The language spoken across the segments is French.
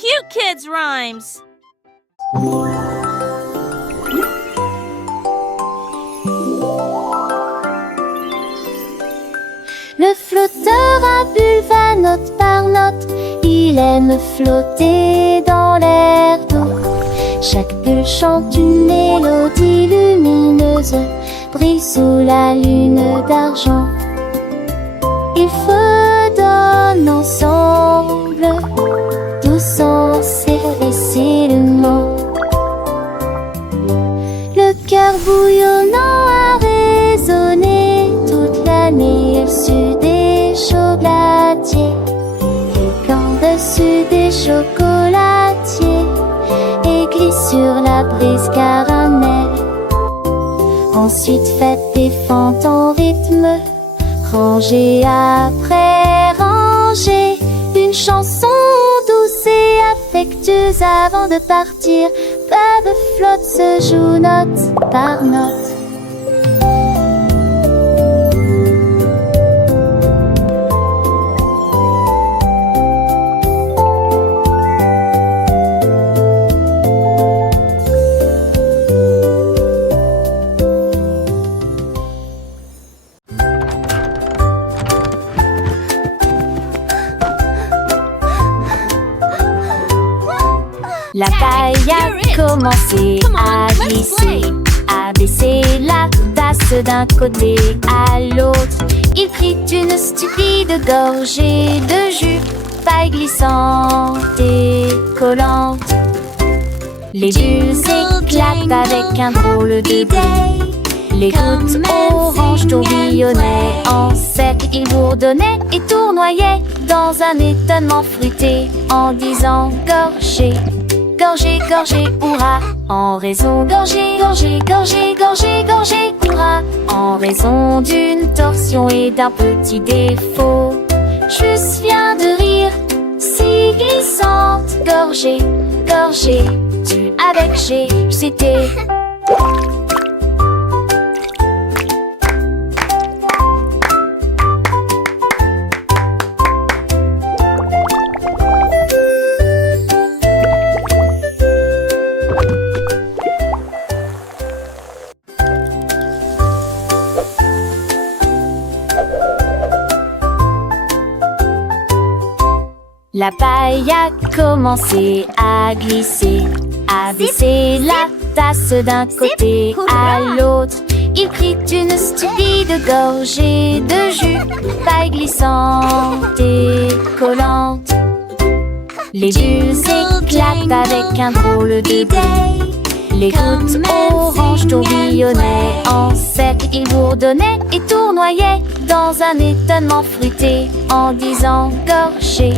cute kids' rhymes. Le flotteur à bulles va note par note. Il aime flotter dans l'air d'eau. Chaque bulle chante une mélodie lumineuse, brille sous la lune d'argent. Ils fredonnent ensemble, doucement facilement. Le cœur bouillonnant a résonné toute l'année au-dessus des chocolatiers. Et qu'en-dessus des chocolatiers glisse sur la brise caramel. Ensuite faites des fentes en rythme, rangée après rangée, une chanson douce et affectueuse avant de partir. Bebe flotte se joue note par note. La paille a commencé à glisser, à baisser la tasse d'un côté à l'autre. Il prit une stupide gorgée de jus, paille glissante et collante. Les bulles éclatent avec un drôle de bruit. Les gouttes oranges tourbillonnaient en cercle. Il bourdonnait et tournoyait dans un étonnement fruité en disant gorgée. Gorgée, gorgée, hurrah, en raison gorgée, gorgée, gorgée, gorgée, gorgée, hurrah, en raison d'une torsion et d'un petit défaut. Juste viens de rire, si glissante, gorgée, gorgée, tu avec G, c'était. La paille a commencé à glisser, à baisser la tasse d'un côté à l'autre. Il prit une stupide gorgée de jus, paille glissante et collante. Les bulles éclatent avec un drôle de bruit. Les gouttes oranges tourbillonnaient en cercle. Il bourdonnait et tournoyait dans un étonnement fruité en disant gorgée.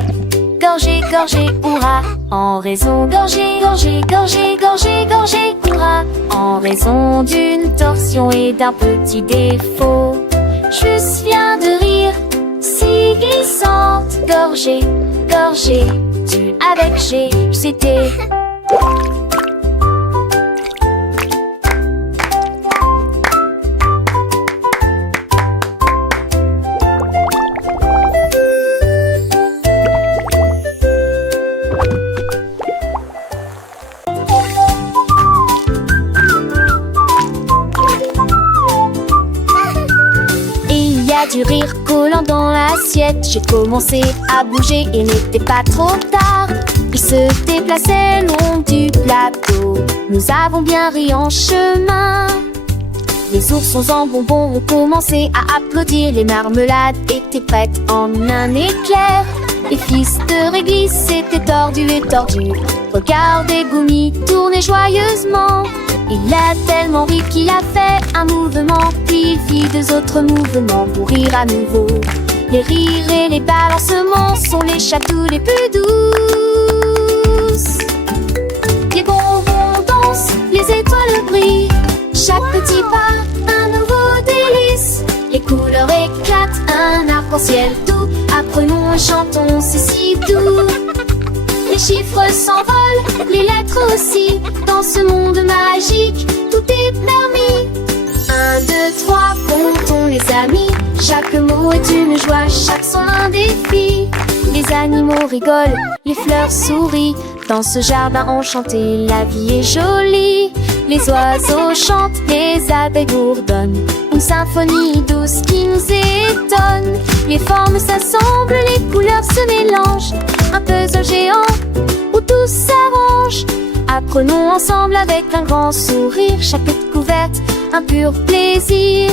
Gorgée, gorgée, hurrah, en raison gorgée, gorgée, gorgée, gorgée, gorgée, hurrah, en raison d'une torsion et d'un petit défaut. Juste viens de rire, si glissante, gorgée, gorgée, tu avec G, c'était. Du rire collant dans l'assiette, j'ai commencé à bouger et n'était pas trop tard. Il se déplaçait le long du plateau, nous avons bien ri en chemin. Les oursons en bonbons ont commencé à applaudir, les marmelades étaient prêtes en un éclair. Les fils de réglisse s'étaient tordus et tordus, regardez Goumi tourner joyeusement. Il a tellement ri qu'il a fait un mouvement, puis il fit deux autres mouvements pour rire à nouveau. Les rires et les balancements sont les chatous les plus douces. Les bonbons dansent, les étoiles brillent, chaque petit pas un nouveau délice. Les couleurs éclatent, un arc-en-ciel doux, apprenons et chantons, c'est si doux. Les chiffres s'envolent, les lettres aussi, dans ce monde magique, tout est permis. 1, 2, 3, comptons les amis, chaque mot est une joie, chaque son un défi. Les animaux rigolent, les fleurs sourient. Dans ce jardin enchanté, la vie est jolie. Les oiseaux chantent, les abeilles bourdonnent. Une symphonie douce qui nous étonne. Les formes s'assemblent, les couleurs se mélangent. Un puzzle géant où tout s'arrange. Apprenons ensemble avec un grand sourire. Chaque découverte, un pur plaisir.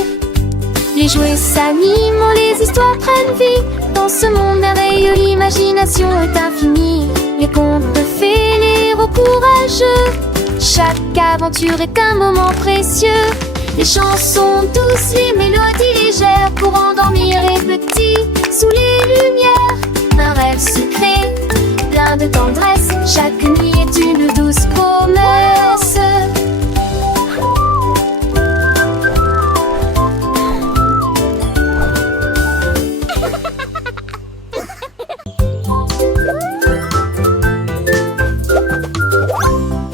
Les jouets s'animent, les histoires prennent vie. Dans ce monde merveilleux, l'imagination est infinie. Les contes de fées, les héros courageux. Chaque aventure est un moment précieux. Les chansons douces, les mélodies légères pour endormir les petits sous les lumières. Un rêve secret, plein de tendresse. Chaque nuit est une douce promesse.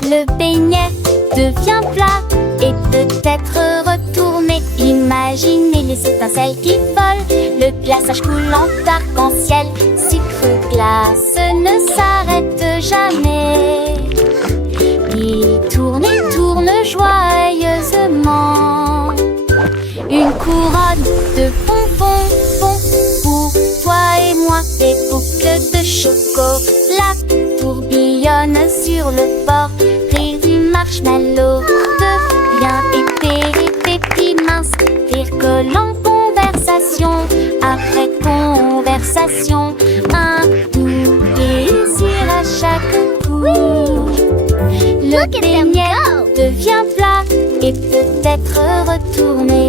Le beignet devient plat et peut-être retourné. Imaginez les étincelles qui volent, le glaçage coulant d'arc-en-ciel. Sucre glace ne s'arrête jamais. Il tourne et tourne joyeusement. Une couronne de bonbons pour toi et moi. Des boucles de chocolat tourbillonnent sur le bord. Rire du marshmallow devient épais et pépi mince. Rire collant, conversation après conversation. Un doux plaisir à chaque coup. Le beignet devient plat et peut-être retourné.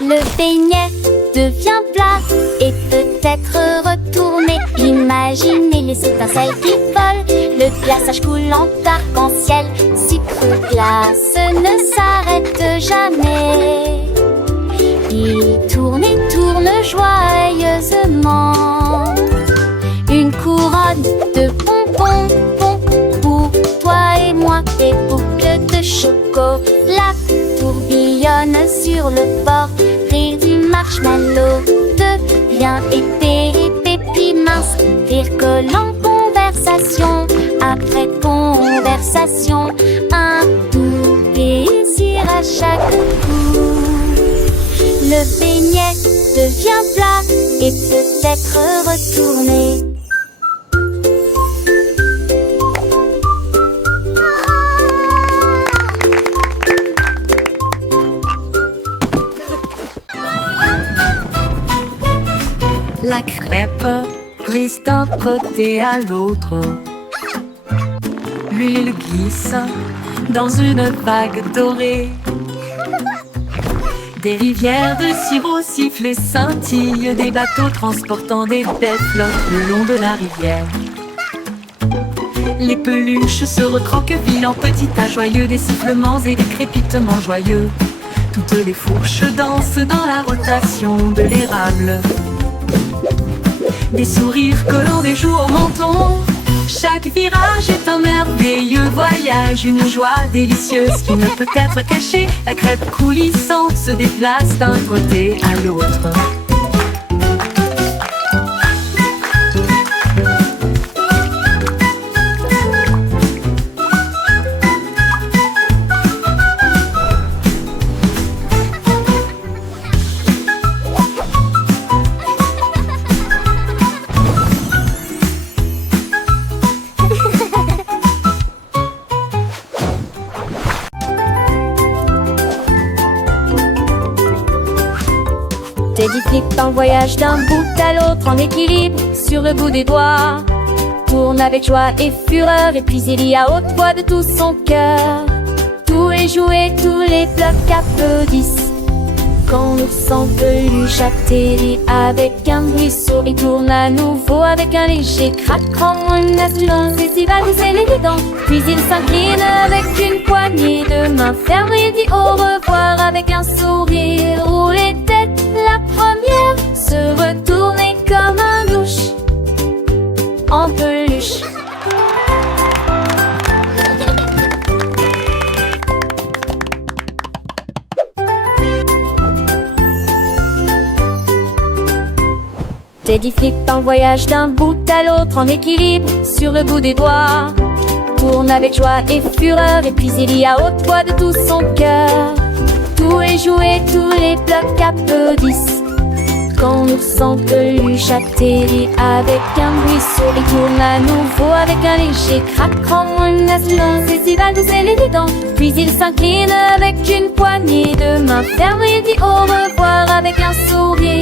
Le beignet devient plat et peut-être retourné. Imaginez les étincelles qui volent, le glaçage coulant d'arc-en-ciel. Sucre glace ne s'arrête jamais. Il tourne et tourne joyeusement. Une couronne de bonbons pour toi et moi. Des boucles de chocolat tourbillonnent sur le bord. Rire du marshmallow devient épais et pépi mince. Rire collant, conversation après conversation. Un doux plaisir à chaque coup. Le beignet devient plat et peut-être retourné. La crêpe glisse d'un côté à l'autre. L'huile glisse dans une vague dorée. Des rivières de sirop sifflent et scintillent. Des bateaux transportant des bêtes flottent le long de la rivière. Les peluches se recroquevillent en petits tas joyeux. Des sifflements et des crépitements joyeux. Toutes les fourches dansent dans la rotation de l'érable. Des sourires collant des joues au menton. Chaque virage est un merveilleux voyage. Une joie délicieuse qui ne peut être cachée. La crêpe coulissante se déplace d'un côté à l'autre. Teddy flippe dans le voyage d'un bout à l'autre en équilibre sur le bout des doigts. Tourne avec joie et fureur et puis il dit à haute voix de tout son cœur. Tous les jouets, tous les blocs applaudissent quand l'ourson peluche atterrit avec un bruit sourd. Il tourne à nouveau avec un léger craquement, une assurance estivale vous élégant. Puis il s'incline avec une poignée de main ferme et dit au revoir avec un sourire. Roulez tête, la première se retourner comme un louche. en peluche. Teddy flippe dans le voyage d'un bout à l'autre en équilibre sur le bout des doigts. Tourne avec joie et fureur et puis il y a haute voix de tout son cœur. Tous les jouets, tous les blocs applaudissent quand on sent peluche à Teddy avec un bruit sourd. Il tourne à nouveau avec un léger craquement, une assurance et s'y va doucer les dents. Puis il s'incline avec une poignée de main ferme et dit au revoir avec un sourire.